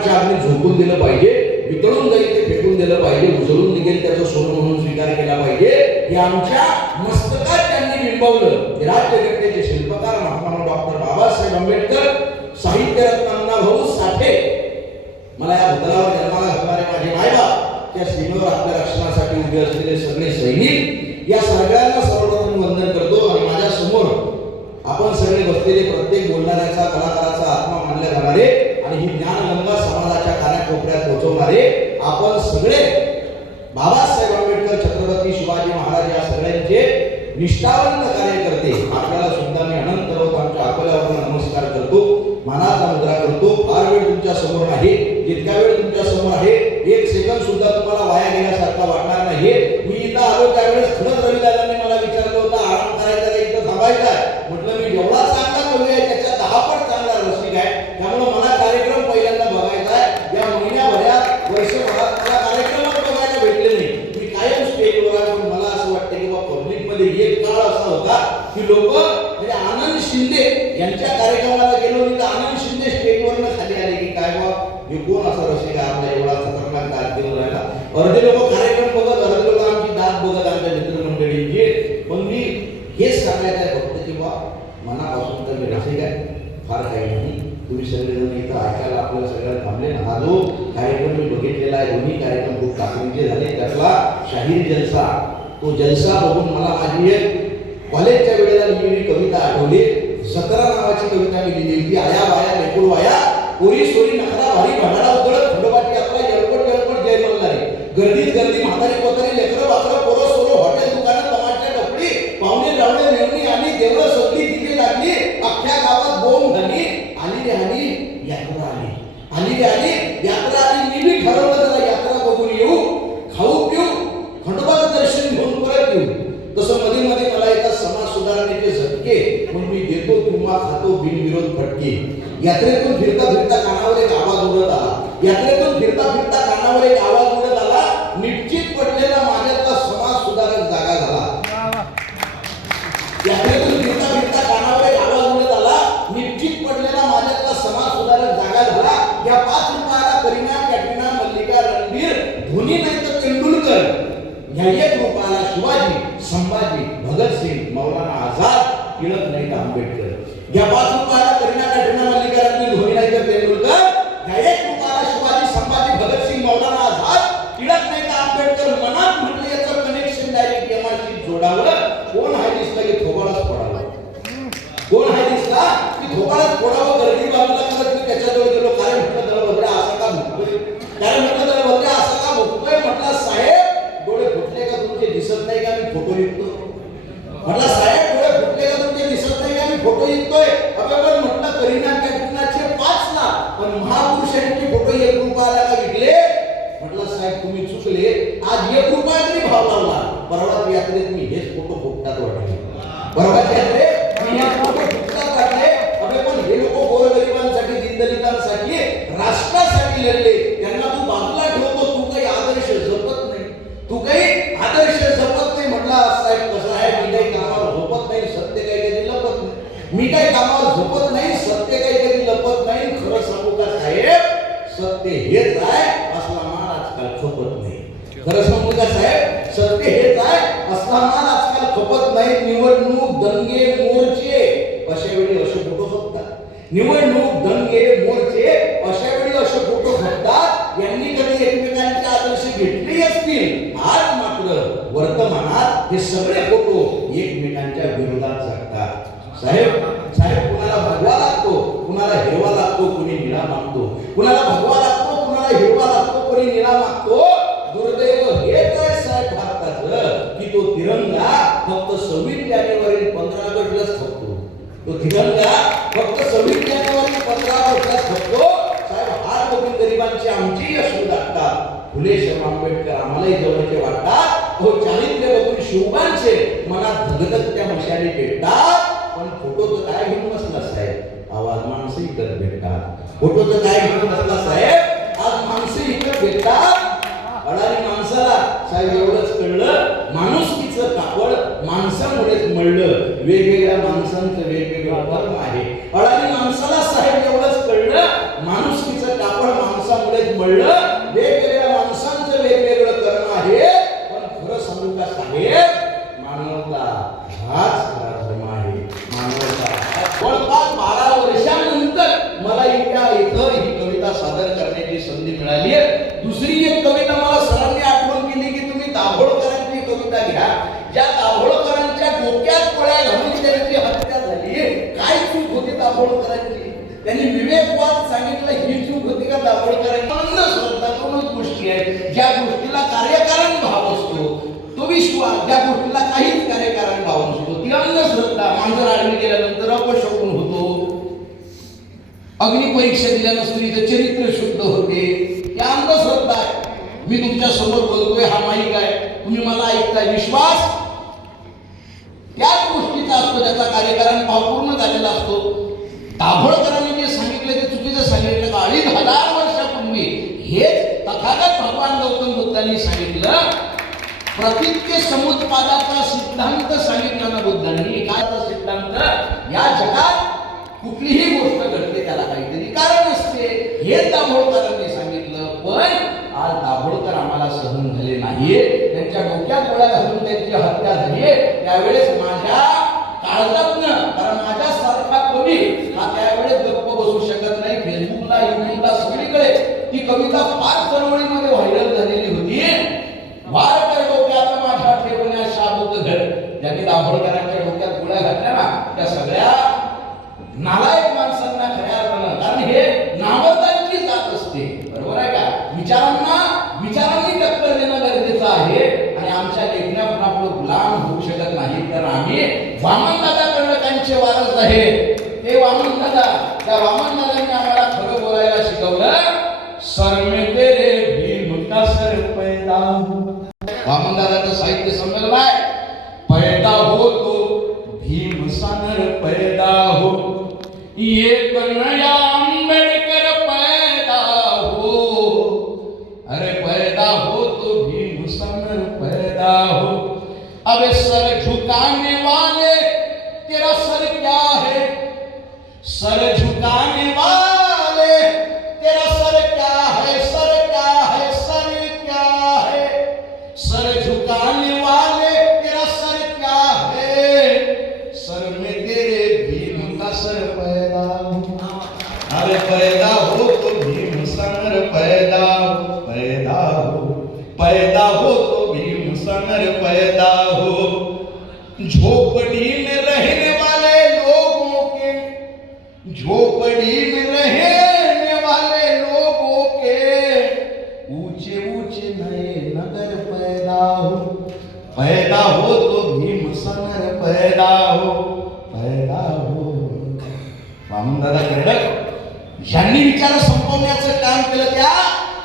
आकाशच्या अग्नी झोकून दिलं पाहिजे वितळून जाईल ते फेकून दिलं पाहिजे उजळून निघेल त्याचा सोन म्हणून स्वीकार केला पाहिजे हे आमच्या मस्तकात त्यांनी बिंबवलं हे राज्यघटनेचे शिल्पकार महात्मा डॉक्टर बाबासाहेब आंबेडकर साहित्य रत्नांना भाऊ साठे. मला या बदलावर जन्माला घालणारे माझे मायबाप त्या सीमेवर आपल्या रक्षणासाठी उभे असलेले सगळे सैनिक या सगळ्यांना सर्वप्रथम वंदन करतो आणि माझ्यासमोर आपण सगळे बसलेले प्रत्येक बोलणाऱ्याचा कलाकाराचा आत्मा मानल्या जाणारे आणि ही ज्ञानगंगा समाजाच्या कानाकोपऱ्यात पोहोचवणारे आपण सगळे बाबासाहेब आंबेडकर छत्रपती शिवाजी महाराज या सगळ्यांचे निष्ठावंत कार्यकर्ते. आपल्याला सुद्धा मी अनंत रोग आमच्या अकोल्यावर नमस्कार करतो मनाचा मुद्रा करतो. फार वेळ तुमच्यासमोर आहे जितका वेळ तुमच्यासमोर आहे एक सेकंद सुद्धा तुम्हाला वाया गेल्यासारखा वाटणार नाही. मी इथं आलो त्यावेळेस खरंच रवी दादांनी मला विचारलं होतं आराम करायचा इथं थांबायचा म्हटलं मी जेवढा चांगला कवी आहे त्याच्या दहा पट चांगला रसिक आहे त्यामुळे मला कार्यक्रम पहिल्यांदा बघायचा आहे या महिन्याभरात वर्षभरात मला कार्यक्रमच बघायला भेटले नाही मी कायम स्टेजवर आहे पण मला असं वाटतं की म्हणजे एक काळ असा होता की लोक म्हणजे आनंद शिंदे यांच्या कार्यक्रमाला गेलो मी तर आनंद शिंदे स्टेजवरनं खाली आले की काय बा हे कोण असा रसिक आपला एवढा खतरनाक दात देऊन राहिला. अर्धे लोक कार्यक्रम बघत अर्धे लोक आमची दात बघत आमच्या मित्रमंडळींची पण मी हेच सांगायचं आहे फक्त की बा मनापासून तर मी रसिक आहे. फार काही नाही. तुम्ही सगळेजण इथं ऐकायला आपल्याला सगळ्यांना थांबले ना. हा जो कार्यक्रम मी बघितलेला आहे दोन्ही कार्यक्रम खूप ताकदीचे झाले. त्यातला शाहीर जलसा तो जलसा बघून मला माझी कॉलेजच्या वेळेला लिहिलेली कविता आठवली. सतरा नावाची कविता मी लिहिली होती आया बाया नेकुळ वाया कोरी सोरी नखरा भारी भंडारा उतरत खंडोबाटी आपला येळपट येळपट जय मल्हारी गर्दीत गर्दी म्हातारी कोतारी लेकरं बाकरं पोरं सोरं हॉटेल दुकानं तमाशा टपडी पाहुणे रावणे मेवणी आणि देवळं सगळी दिवे लागली अख्ख्या गावात बोंब झाली आली रे आली यात्रा आली आली रे आली यात्रा आली मी बी ठरवलं जरा यात्रा बघून येऊ खाऊ पिऊ खंडोबाचं दर्शन घेऊन परत येऊ तसं मध्ये मध्ये मला एका समाज सुधारणेचे झटके म्हणून मी देतो किंवा खातो बिनविरोध फटके यात्रेतून फिरता फिरता कानावर एक आवाज उडत आला. यात्रेतून फिरता फिरता कानावर एक आवाज उडत आला निश्चित पडलेला माझ्यातला समाज सुधारक जागा झाला यात्रेतून फिरता फिरता कानावर एक आवाज उडत आला निश्चित पडलेला माझ्यातला समाज सुधारक जागा झाला या पाच रुपयाला करीना कॅटरीना मल्लिका रणबीर धोनी नाही तर तेंडुलकर या एक रूपाला शिवाजी संभाजी भगतसिंग मौलाना आझाद टिळक नाही तर आंबेडकर या पाच रूपाला करीना कॅटरीना मल्लिका रणबीर धोनी नाही तर तेंडुलकर या एक रूपाला शिवाजी संभाजी भगतसिंग मौलाना आझाद टिळक नाही तर आंबेडकर मनात म्हटलं याचं कनेक्शन डायरेक्ट एमआरसी जोडावं कोण आहे दिसलं की थोबाडाच पडावं कोण आहे दिसला की थोबाडाच फोडावं गर्दी बाजूला करत मी त्याच्याजवळ गेलो काय म्हटलं त्याला बघा असं का भुकतोय काय म्हटलं त्याला बघा असं का भुकतोय म्हटलं साहेब डोळे फुटले का तुमचे दिसत नाही का मी फोटो लिखतो म्हटलं साहेब डोळे फुटले का तुमचे दिसत नाही का मी फोटो लिखतोय अबे पण म्हटलं करीना कॅटरीनाचे पाच ना पण महापुरुषांचे फोटो एक रुपयाला का विकले म्हटलं साहेब तुम्ही चुकले आज एक रुपया तरी भाव लावला परवा यात्रेत मी हेच फोटो फुटतात वाटले परवाच्या यात्रेत मी हेच फोटो फुटतात वाटले अबे पण हे लोक गोरगरिबांसाठी दीनदलितांसाठी राष्ट्रासाठी लढले त्यांना तू बाजूला ठेवतो तू काही आदर्श जपत नाही तू काही आदर्श जपत नाही म्हटला साहेब कसं आहे मी काही कामावर झोपत नाही सत्य काही कधी लपत नाही मी काही कामावर झोपत नाही सत्य काही कधी लपत नाही खरं सांगू का साहेब सत्य हेच आहे असला माल आजकाल खपत नाही खरं सांगू का साहेब सत्य हेच आहे असला माल सोबत नाही निवडणूक दंगे मोर्चे अशा वेळी असे फोटो खपतात निवडणूक दंगे मोर्चे अशा वेळी असे फोटो खपतात यांनी कधी एकमेकांचे आदर्श घेतले असतील? आज मात्र वर्तमानात हे सगळे तो फक्त सव्वीस जानेवारी पंधरा वर्षात खपतो साहेब हार बघून गरिबांची आमची असू लागतात फुले शाहू आंबेडकर आम्हालाही जवळचे वाटतात. हो चारित्र्य बघून शिवबांचे मनात धगधगत्या मशाली पेटतात. पण फोटोचं काय घेऊन बसला साहेब? आवाज माणसं इकत भेटतात. फोटोचं काय घेऊन बसला साहेब? आज माणसं इकत भेटतात. अडाणी माणसाला साहेब एवढंच कळलं. माणुसकीचं कापड माणसामुळेच मळलं. माणसांचं वेगवेगळं धर्म आहे अडाणी माणसाला साहेब एवढंच आहेत ज्या गोष्टीला कार्यकारण भाव असतो तो विश्वास ज्या गोष्टीला काहीच कार्यकारण भाव नसतो ती अंधश्रद्धा मांजर आडवी गेल्यानंतर अपशकून होतो. अग्निपरीक्षा दिल्यानं स्त्रीचं चरित्र शुद्ध होते. या अंधश्रद्धा आहे. मी तुमच्यासमोर बोलतोय हा माईक आहे. तुम्ही मला ऐकताय विश्वास? त्याच गोष्टीचा असतो त्याचा कार्यकारण भाव पूर्ण झालेला असतो. दाभोळकरांनी जे सांगितलं ते चुकीचं सांगितलं. का अडीच हजार वर्षापूर्वी हेच तथागत भगवान गौतम बुद्धांनी सांगितलं प्रतित्य समुत्पादाचा सिद्धांत सांगितला ना बुद्धांनी एखादा सिद्धांत या जगात कुठलीही गोष्ट घडते त्याला काहीतरी कारण असते. हे दाभोळकरांनी सांगितलं पण आज दाभोळकर आम्हाला सहन झाले नाहीये. त्यांच्या डोक्यात गोळ्या घालून त्यांची हत्या झाली त्यावेळेस माझ्या काळजातनं कारण माझ्या कवी हा त्यावेळेस गप्प बसू शकत नाही फेसबुकला युट्यूबला सगळीकडे ती कविता फार चळवळीमध्ये व्हायरल झालेली होती वार कर डोक्यात माझ्या ठेवण्या शाबूत घर ज्यांनी डोक्यात गोळ्या घातल्या ना त्या सगळ्या नालायक माणसांना खऱ्या अर्थानं. कारण हे नामर्दांची जात असते. बरोबर आहे का? विचारांना विचारांनी टक्कर देणं गरजेचं आहे. आणि आमच्या लेखण्या पण आपलं गुलाम होऊ शकत नाही. तर आम्ही वामन ఈ ఏ కొన్నా पैर संपवण्याचं केलं त्या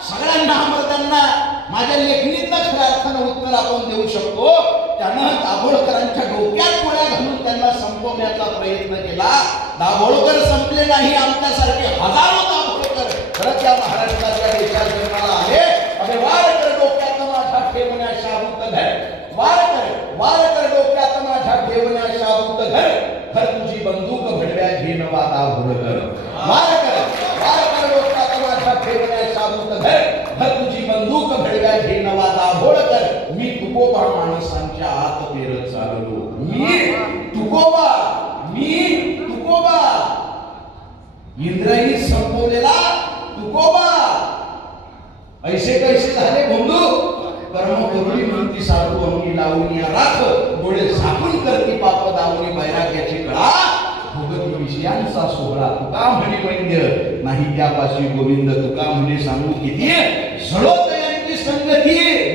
सगळ्यांना अमरतांना माझ्या लेखणीतलं खऱ्या अर्थानं उत्तर आपण देऊ शकतो. त्यानं दाभोळकरांच्या डोक्यात गोळ्या घालून त्यांना संपवण्याचा प्रयत्न केला. दाभोळकर संपले नाही आमच्यासारखे हजारो दाभोळकर. खरंच या महाराष्ट्राच्या देशात जन्माला आले अरे वार कर डोक्यात माझ्या ठेवण्या शाबूत घर वार कर वार कर डोक्यात माझ्या ठेवण्या शाबूत घर घर तुझी बंदूक भडव्या घेन वादा भोळकर वार कर वार कर डोक्यात माझ्या ठेवण्या शाबूत घर घर तुझी बंदूक भडव्या घेन वादा भोळकर मी तुकोबा माणसांच्या आत पेरत चाललो. मी तुकोबा मी तुकोबा इंद्रही संपवलेला तुकोबा ऐसे कैसे झाले बंधू कर्म करुणी म्हणती साधू अंगी लावून या राख. डोळे झाकून करती पाप दावणी बैराग्याची कळा. भोगत विषयांचा सोहळा. तुका म्हणे वैद्य नाही त्यापाशी गोविंद तुका म्हणे सांगू किती? सळोत यांची संगती.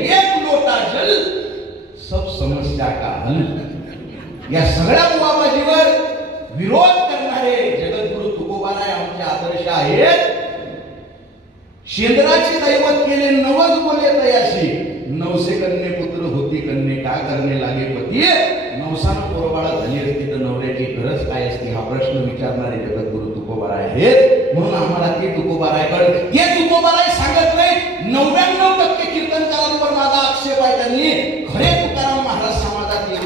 समस्या का हल या सगळ्या मुवाबाजीवर विरोध करणारे जगद्गुरु तुकोबाराय आमचे आदर्श आहेत. शेंद्राचे दैवत केले नवज बोले तयाशी. नवसे कन्ये पुत्र होती कन्ये का करणे लागे पती? नवसान पोरबाळा झाली असती तर नवऱ्याची गरज काय असते? हा प्रश्न विचारणारे जगद्गुरु तुकोबाराय आहेत. म्हणून आम्हाला ते तुकोबारायकडे ते तुकोबाराय सांगत नाही नव्याण्णव टक्के कीर्तनकारांवर माझा आक्षेप आहे त्यांनी.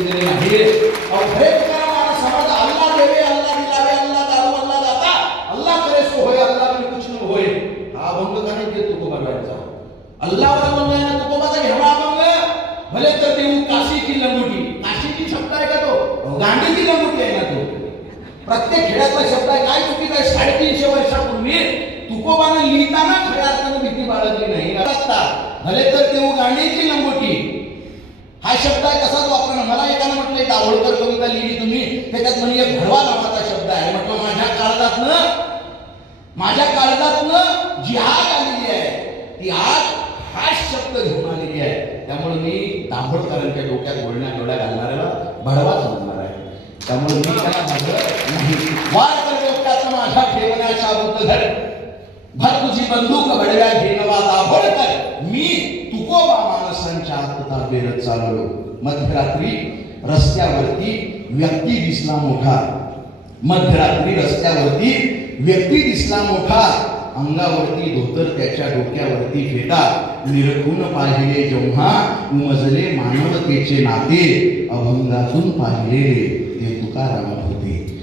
समाजात नाही समाज अल्लाह देवे अल्लाह दिलावे अल्लाह दारू अल्लाह दाता अल्लाह करे होय अल्लाह बिन कुछ न होय. हा अभंग गाणे पाहिजे तुकोबारांचा अल्लाहला म्हणूया ना तुकोबाचा घ्यावा अभंग भले तर देऊ काशीची लंगोटी. काशीची शब्द आहे का तो? अहो, गांडीची लंगोटी आहे ना तो. प्रत्येक खेड्यातला शब्द आहे काय चुकीचं आहे? साडेतीनशे वर्षापूर्वी तुकोबानं लिहिताना खऱ्या अर्थानं भीती बाळगली नाही. आता भले तर देऊ गांडीची लंगोटी. हा शब्द आहे कसाच वापरणं. मला एकानं म्हटलं एक कविता लिहिली तुम्ही? त्याच्यात म्हणजे भरवा भडवा नावाचा शब्द आहे. म्हटलं माझ्या काळजातनं माझ्या काळजातनं जी आग आलेली आहे. ती आग हा शब्द घेऊन आलेली आहे. त्यामुळे मी दाभोळकरांच्या डोक्यात बोलण्या डोळ्या घालणाऱ्याला भडवा समजणार आहे. त्यामुळे मी त्याला माझं नाही. वार डोक्यात माझ्या ठेवण्याच्या अगोदर घर भर तुझी बंदूक बडव्या घेणवा दाभोळकर. मी तुकोबा माणसांच्या आत्मताबेरत चाललो. मध्यरात्री रस्त्यावरती व्यक्ती दिसला मोठा. मध्यरात्री रस्त्यावरती व्यक्ती दिसला मोठा. अंगावरती धोतर त्याच्या डोक्यावरती फेटा. निरखून पाहिले जेव्हा उमजले मानवतेचे नाते. अभंगातून पाहिलेले ते तुकाराम होते.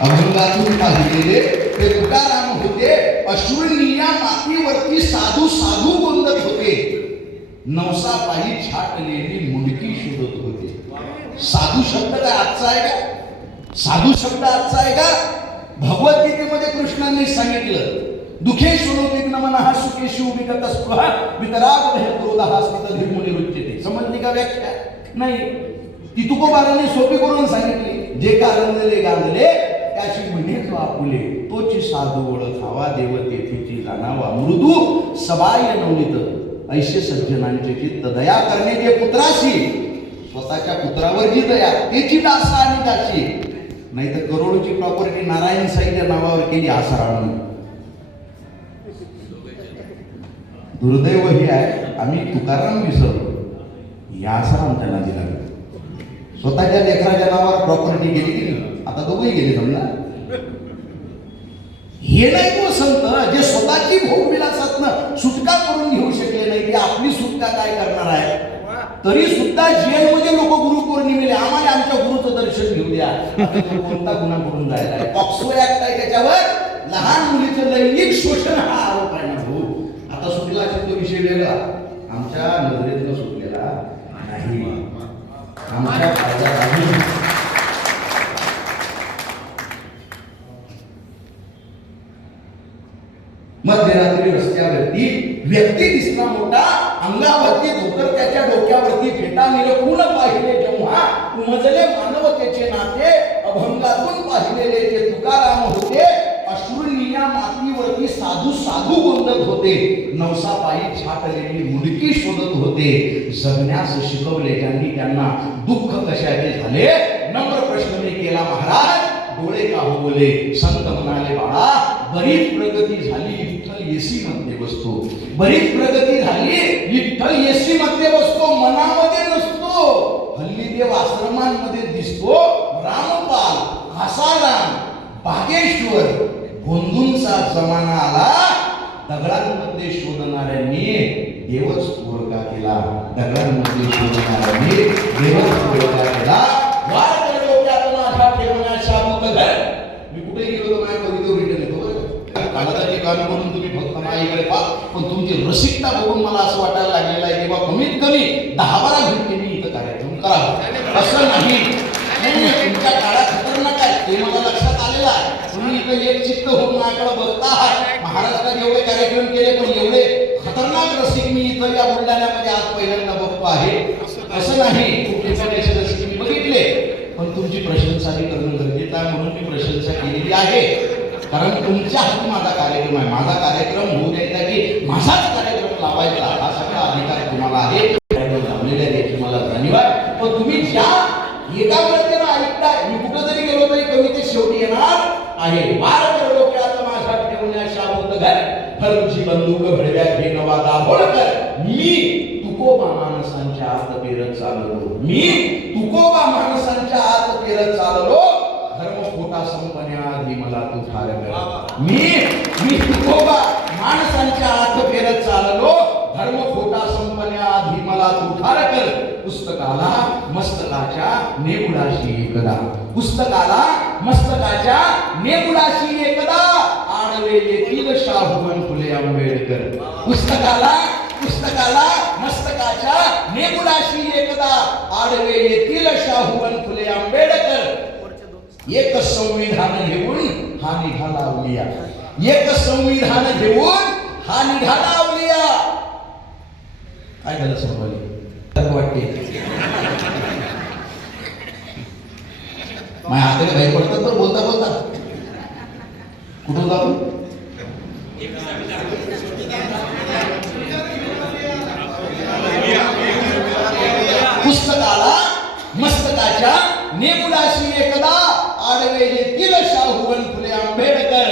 अभंगातून पाहिलेले ते तुकाराम होते. अश्विनीया मातीवरती साधू साधू गोंदत नवसा छाटलेली मुंडकी शोधत होते. साधू शब्द काय आजचा आहे का? साधू शब्द आजचा आहे का? भगवद्गीतेमध्ये कृष्णाने सांगितलं दुखे शोधोते नमन सुखेशु विगत स्पृहा वितराग हे क्रोध हा स्मित धीमुनी रुच्यते. समजली का व्याख्या? नाही. ती तुकोबाराने सोपी करून सांगितली जे कारंजले गांजले त्याची म्हणे वापुले आपुले तोची साधू ओळखावा देव तेथीची जाणावा मृदू सबाय नवनीत. ऐसे सज्जनांचे चित्त दया करणे जे पुत्राशी स्वतःच्या पुत्रावर जी दया त्याची दासा आणि दासी. नाही तर करोडोची प्रॉपर्टी नारायण साईच्या नावावर केली आसारानं. दुर्दैव हे आहे आम्ही तुकाराम विसरलो. या आसाराम त्यांना दिला. स्वतःच्या लेखनाच्या नावावर प्रॉपर्टी गेली की आता दोघंही गेले समजा. हे नाही तो संत जे स्वतःची भोगविलासातनं सुटका करून घेऊ शकले आपली सुद्धा काय करणार आहे? तरी सुद्धा जेलमध्ये लोक गुरु पौर्णिमेला आम्हाला आमच्या गुरुचं दर्शन घेऊ द्या. कोणता गुन्हा करून जायला आहे? पॉक्सो ऍक्ट आहे त्याच्यावर लहान मुलीचं लैंगिक शोषण हा आरोप आहे ना भाऊ. आता सुटला असेल तो विषय वेगळा. आमच्या नजरेतनं सुटलेला नाही. आमच्या काळजात अजून मध्यरात्री रस्त्यावरती व्यक्ती दिसला मोठा अंगावरती धोतर त्याच्या डोक्यावरती फेटा निरखून पाहिले जेव्हा उमजले मानवतेचे नाते अभंगातून पाहिलेले ते तुकाराम होते अश्रुनिया मातीवरती साधू साधू गोंदत होते नवसापायी छाटलेली मुलगी शोधत होते जगण्यास शिकवले त्यांनी त्यांना दुःख कशाचे झाले? नम्र प्रश्न मी केला महाराज डोळे का हो बोले संत म्हणाले बाळा बरीच प्रगती झाली विठ्ठल एसी मध्ये बसतो बरीच प्रगती झाली. विठ्ठल एसी मध्ये बसतो मनामध्ये नसतो. हल्ली देव आश्रमांमध्ये दिसतो. रामपाल आसाराम बागेश्वर गोंधूंचा जमाना आला. दगडांमध्ये शोधणाऱ्यांनी देवच ओळखा केला. दगडांमध्ये शोधणाऱ्यांनी देवच ओळखा केला वार कर डोक्यात माझ्या ठेवण्याच्या मुखघर. मी कुठे गेलो तर माझ्या कवितेवर रिटर्न येतो बरं का? ठिकाणी म्हणून तुम्ही फक्त माझ्याकडे पहा. पण तुमची रसिकता बघून मला असं वाटायला लागलेलं आहे की बा कमीत कमी दहा बारा घंटे मी इथं कार्यक्रम करावा. असं नाही. तुमच्या काळात खतरनाक आहे. ते मला लक्षात आलेलं आहे. तुम्ही इथं एक चित्त होऊन माझ्याकडे बघता आहात महाराष्ट्रात एवढे कार्यक्रम केले पण एवढे खतरनाक रसिक मी इथं या बुलढाण्यामध्ये आज पहिल्यांदा बघतो आहे. असं नाही. कुठले रसिक मी बघितले. पण तुमची प्रशंसा मी करणं गरजेचं आहे म्हणून मी प्रशंसा केलेली आहे. कारण तुमच्या हाती माझा कार्यक्रम आहे. माझा कार्यक्रम होऊ द्यायचा की माझाच कार्यक्रम लावायचा हा सगळा अधिकार तुम्हाला आहे. आहे. पण तुम्ही ज्या एकाग्रतेनं ऐकताय मी कुठं जरी गेलो तरी कविते शेवटी येणार आहे. वार करलो की आता माझ्या ठेवण्या होत घर फरुची बंदूक भडव्या घे नवा दाभोळकर. मी तुकोबा माणसांच्या आत पेरत चाललो. मी तुकोबा माणसांच्या आत पेरत चाललो. संपण्याआधी मला तू मी मी तुकोबा माणसांच्या आत पेरत चाललो. धर्म खोटा संपण्याआधी मला तू ठार कर. पुस्तकाला मस्तकाच्या नेमुडाशी एकदा. पुस्तकाला मस्तकाच्या नेमुडाशी एकदा. आड आडवे येतील शाहूवन फुले आंबेडकर. पुस्तकाला पुस्तकाला मस्तकाच्या नेमुलाशी एकदा. आडवे येतील शाहूवन फुले आंबेडकर. एक संविधान घेऊन हा निघाला अवलिया. एक संविधान घेऊन हा निघाला अवलिया. काय झालं समोर वाटते. माझ्या हाताने बाहेर पडतात तर बोलता बोलता. कुठून जाऊ? पुस्तकाला मस्तकाच्या नेमुलाशी एकदा आडवे येतील शाहूवन फुले आंबेडकर.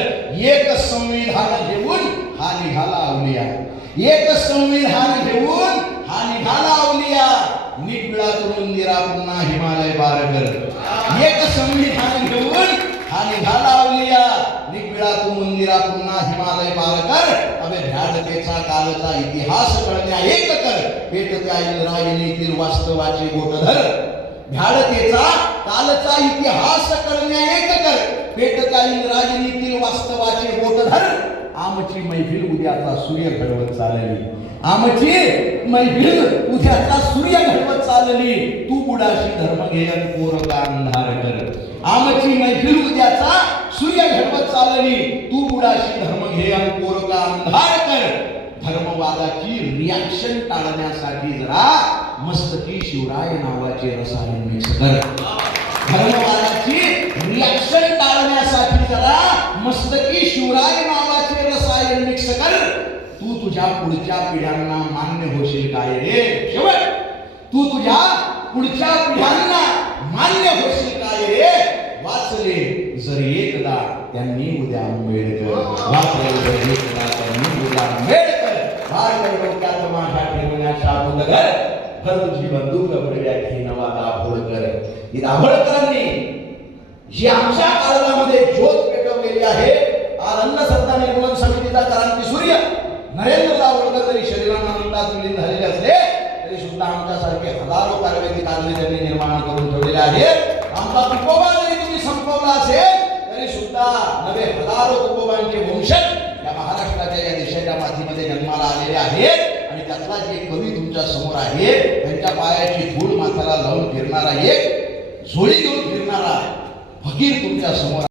एक संविधान घेऊन हा निघाला अवलिया. एक संविधान घेऊन हा निघाला अवलिया. निबिळातून निरा पुन्हा हिमालय बारकर एक संविधान घेऊन हा निघाला अवलिया. निबिळातून मंदिरा पुन्हा हिमालय बारकर अबे भ्याडतेचा कालचा इतिहास कळण्या एक कर. पेटत्या इंद्रायणीतील वास्तवाचे गोटधर भ्याडतेचा कालचा इतिहास कळण्या एक कर पेटकालीन राजनीतील वास्तवाचे धर आमची मैफिल उद्याचा सूर्य घडवत चालली. आमची मैफिल उद्याचा सूर्य घडवत चालली. तू बुडाशी धर्म घेयन पोरका अंधार कर. आमची मैफिल उद्याचा सूर्य घडवत चालली. तू बुडाशी धर्म घेयन पोरका अंधार कर. धर्मवादाची रिॲक्शन टाळण्यासाठी जरा मस्तकी शिवराय नावाचे रसायन मिक्स कर. धर्मवादाची रिॲक्शन टाळण्यासाठी जरा मस्तकी शिवराय नावाचे रसायन मिक्स कर तू तुझ्या पुढच्या पिढ्यांना मान्य होशील काय रे? शेवट तू तुझ्या पुढच्या पिढ्यांना मान्य होशील काय रे? वाचले जरी एकदा त्यांनी उद्या आंबेडकर वाचले जर एकदा त्यांनी उद्या आंबेडकर भार डोक्यात माझ्या ठेवण्याच्या अगोदर भर तुझी बंदूक बडव्या घेणं ही दाभोळकरांनी जी आमच्या काळामध्ये ज्योत पेटवलेली आहे आज अन्न सत्ता निर्मूलन समितीचा क्रांती सूर्य नरेंद्र दाभोळकर जरी शरीरांना मिनिटात विलीन झालेले असले तरी सुद्धा आमच्यासारखे हजारो कारवेदी कागदी त्यांनी निर्माण करून ठेवलेले आहेत. आमचा तुकोबा जरी तुम्ही संपवला असेल तरी सुद्धा नवे हजारो तुकोबांचे वंशज या महाराष्ट्राच्या या देशाच्या मातीमध्ये जन्माला आलेले आहेत. आणि त्यातला जे कवी तुमच्यासमोर आहे त्यांच्या पायाची धूळ माथाला लावून फिरणारा एक झोळी घेऊन फिरणारा फकीर तुमच्यासमोर